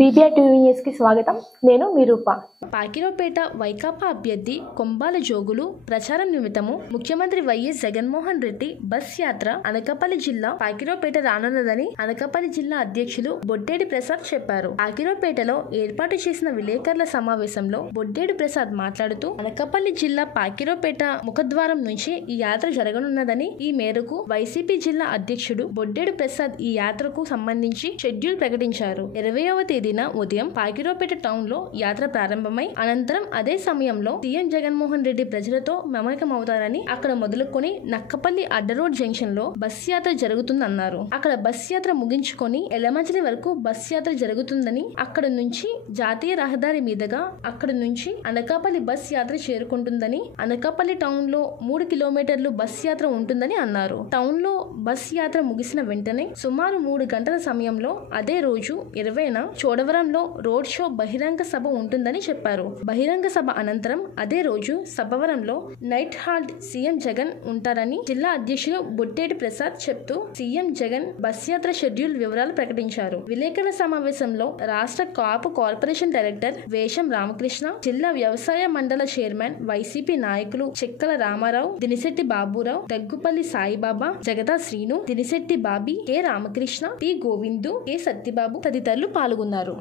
BPR TV news కి స్వాగతం. నేను మీ రూప. పాకిరోపేట వైకాపా అభ్యర్థి కొంబాల జోగులు ప్రచారం నిమిత్తము ముఖ్యమంత్రి వైఎస్ జగన్మోహన్ రెడ్డి బస్ యాత్ర అనకాపల్లి జిల్లా పాకిరోపేట రానున్నదని అనకాపల్లి జిల్లా అధ్యక్షులు బొడ్డేడి ప్రసాద్ చెప్పారు. పాకిరోపేటలో ఏర్పాటు చేసిన విలేకరుల సమావేశంలో బొడ్డేడి ప్రసాద్ మాట్లాడుతూ అనకాపల్లి జిల్లా పాకిరోపేట ముఖద్వారం నుంచి ఈ యాత్ర జరగనున్నదని, ఈ మేరకు వైసీపీ జిల్లా అధ్యక్షుడు బొడ్డేడి ప్రసాద్ ఈ యాత్రకు సంబంధించి షెడ్యూల్ ప్రకటించారు. 20వ తేదీన ఉదయం పాకిరోపేట టౌన్ లో యాత్ర ప్రారంభమై అనంతరం అదే సమయంలో సీఎం జగన్మోహన్ రెడ్డి ప్రజలతో మమేకమవుతారని, అక్కడ మొదలుకొని నక్కపల్లి అడ్డరోడ్ జంక్షన్ లో బస్ యాత్ర జరుగుతుందన్నారు. అక్కడ బస్ యాత్ర ముగించుకొని ఎలమంచిలి వరకు బస్ యాత్ర జరుగుతుందని, అక్కడ నుంచి జాతీయ రహదారి మీదుగా అక్కడ నుంచి అనకాపల్లి బస్ యాత్ర చేరుకుంటుందని, అనకాపల్లి టౌన్ లో 3 కిలోమీటర్లు బస్ యాత్ర ఉంటుందని అన్నారు. టౌన్ లో బస్ యాత్ర ముగిసిన వెంటనే సుమారు 3 గంటల సమయంలో అదే రోజు 20న చోడవరంలో రోడ్ షో బహిరంగ సభ ఉంటుందని చెప్పారు. బహిరంగ సభ అనంతరం అదే రోజు సభవరంలో నైట్ హాల్ట్ సీఎం జగన్ ఉంటారని జిల్లా అధ్యక్షులు బొట్టేటి ప్రసాద్ చెప్తూ సీఎం జగన్ బస్ యాత్ర షెడ్యూల్ వివరాలు ప్రకటించారు. విలేకరుల సమావేశంలో రాష్ట్ర కాపు కార్పొరేషన్ డైరెక్టర్ వేషం రామకృష్ణ, జిల్లా వ్యవసాయ మండల చైర్మన్ వైసీపీ నాయకులు Chekkala Ramarao, Dinisetti Baburao, Daggupalli Saibaba, Jagada Srinu, Dinisetti Bobby, K Ramakrishna, T Govindu, K Satyababu తదితరులు పాల్గొన్నారు.